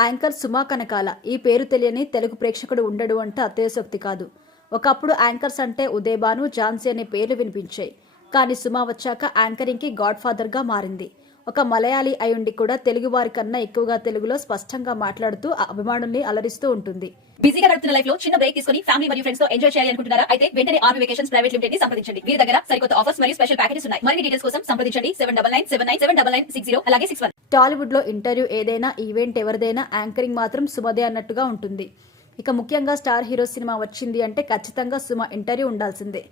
Anchor సుమా కనకాల ఈ పేరు తెలియని తెలుగు ప్రేక్షకుడు ఉండడు అంటే అతిశయోక్తి కాదు. ఒకప్పుడు యాంకర్స్ అంటే ఉదయభాను, ఝాన్సీ అనే పేర్లు వినిపించాయి. కానీ సుమా వచ్చాక యాంకరింగ్కి గాడ్ ఫాదర్గా మారింది. ఒక మలయాళీ అయుండి కూడా తెలుగు వారి కన్నా ఎక్కువగా తెలుగులో స్పష్టంగా మాట్లాడుతూ అభిమానుల్ని అలరిస్తూ ఉంటుంది. బిజీగా గడుపుతున్న లైఫ్ లో చిన్న బ్రేక్ తీసుకుని ఫ్యామిలీ మరియు ఫ్రెండ్స్ తో ఎంజాయ్ చేయాలి అనుకుంటున్నారా? అయితే వెంటనే ఆర్మీ వెకేషన్స్ ప్రైవేట్ లిమిటెడ్ ని సంప్రదించండి. వీరి దగ్గర సరికొత్త ఆఫర్స్ మరియు స్పెషల్ ప్యాకేజెస్ ఉన్నాయి. మరిన్ని డీటెయిల్స్ కోసం సంప్రదించండి 7997979960 అలాగే 61. టాలీవుడ్ లో ఇంటర్వ్యూ ఏదైనా, ఈవెంట్ ఎవరిదైనా యాంకరింగ్ మాత్రం సుమదే అన్నట్టుగా ఉంటుంది. ఇక ముఖ్యంగా స్టార్ హీరో సినిమా వచ్చింది అంటే ఖచ్చితంగా సుమ ఇంటర్వ్యూ ఉండాల్సిందే.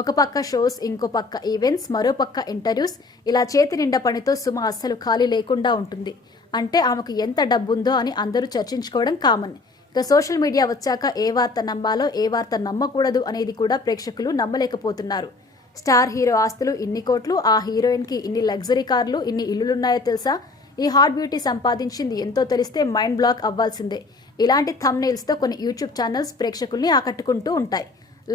ఒక పక్క షోస్, ఇంకో పక్క ఈవెంట్స్, మరో పక్క ఇంటర్వ్యూస్, ఇలా చేతి నిండా పనితో సుమ అస్సలు ఖాళీ లేకుండా ఉంటుంది. అంటే ఆమెకు ఎంత డబ్బుందో అని అందరూ చర్చించుకోవడం కామన్. ఇక సోషల్ మీడియా వచ్చాక ఏ వార్త నమ్మాలో, ఏ వార్త నమ్మకూడదు అనేది కూడా ప్రేక్షకులు నమ్మలేకపోతున్నారు. స్టార్ హీరో ఆస్తులు ఇన్ని కోట్లు, ఆ హీరోయిన్కి ఇన్ని లగ్జరీ కార్లు, ఇన్ని ఇల్లులున్నాయో తెలుసా? ఈ హాట్ బ్యూటీ సంపాదించింది ఎంతో తెలిస్తే మైండ్ బ్లాక్ అవ్వాల్సిందే. ఇలాంటి థంబ్నెయిల్స్తో కొన్ని యూట్యూబ్ ఛానల్స్ ప్రేక్షకుల్ని ఆకట్టుకుంటూ ఉంటాయి.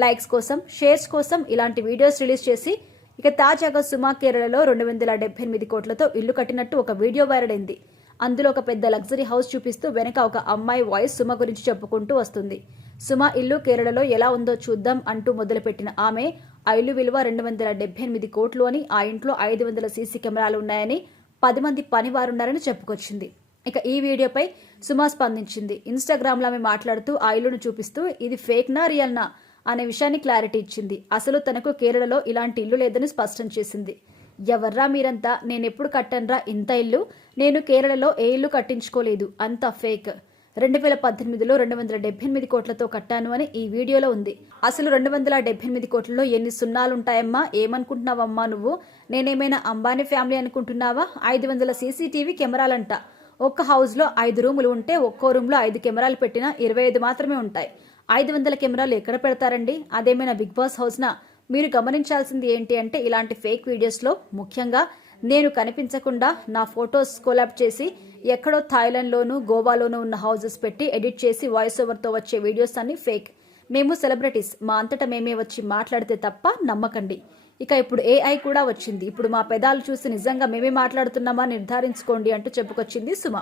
లైక్స్ కోసం, షేర్స్ కోసం ఇలాంటి వీడియోస్ రిలీజ్ చేసి ఇక తాజాగా సుమా కేరళలో 278 కోట్లతో ఇల్లు కట్టినట్టు ఒక వీడియో వైరల్ అయింది. అందులో ఒక పెద్ద లగ్జరీ హౌస్ చూపిస్తూ వెనక ఒక అమ్మాయి వాయిస్ సుమ గురించి చెప్పుకుంటూ వస్తుంది. సుమ ఇల్లు కేరళలో ఎలా ఉందో చూద్దాం అంటూ మొదలుపెట్టిన ఆమె ఆ ఇల్లు విలువ 278 కోట్లు అని, ఆ ఇంట్లో 500 సీసీ కెమెరాలు ఉన్నాయని, 10 మంది పనివారున్నారని చెప్పుకొచ్చింది. ఇక ఈ వీడియోపై సుమ స్పందించింది. ఇన్స్టాగ్రామ్లో ఆమె మాట్లాడుతూ ఆ ఇల్లును చూపిస్తూ ఇది ఫేక్నా రియల్నా అనే విషయాన్ని క్లారిటీ ఇచ్చింది. అసలు తనకు కేరళలో ఇలాంటి ఇల్లు లేదని స్పష్టం చేసింది. ఎవర్రా మీరంతా, నేనెప్పుడు కట్టనరా ఇంత ఇల్లు, నేను కేరళలో ఏ ఇల్లు కట్టించుకోలేదు, అంతా ఫేక్. 2018లో 278 కోట్లతో కట్టాను అని ఈ వీడియోలో ఉంది. అసలు 278 కోట్లలో ఎన్ని సున్నాలుంటాయమ్మా? ఏమనుకుంటున్నావమ్మా నువ్వు? నేనేమైనా అంబానీ ఫ్యామిలీ అనుకుంటున్నావా? 500 సీసీటీవీ కెమెరాలంట. ఒక్క హౌస్లో 5 రూములు ఉంటే ఒక్కో రూమ్లో 5 కెమెరాలు పెట్టినా 25 మాత్రమే ఉంటాయి. 500 కెమెరాలు ఎక్కడ పెడతారండి? అదేమైనా బిగ్ బాస్ హౌస్నా? మీరు గమనించాల్సింది ఏంటి అంటే ఇలాంటి ఫేక్ వీడియోస్లో ముఖ్యంగా నేను కనిపించకుండా నా ఫొటోస్ కొలాబ్ చేసి ఎక్కడో థాయిలాండ్లోనూ, గోవాలోనూ ఉన్న హౌసెస్ పెట్టి ఎడిట్ చేసి వాయిస్ ఓవర్తో వచ్చే వీడియోస్ అన్ని ఫేక్. మేము సెలబ్రిటీస్, మా అంతటా మేమే వచ్చి మాట్లాడితే తప్ప నమ్మకండి. ఇక ఇప్పుడు AI కూడా వచ్చింది. ఇప్పుడు మా పెదాలు చూసి నిజంగా మేమే మాట్లాడుతున్నామా నిర్ధారించుకోండి అంటూ చెప్పుకొచ్చింది సుమ.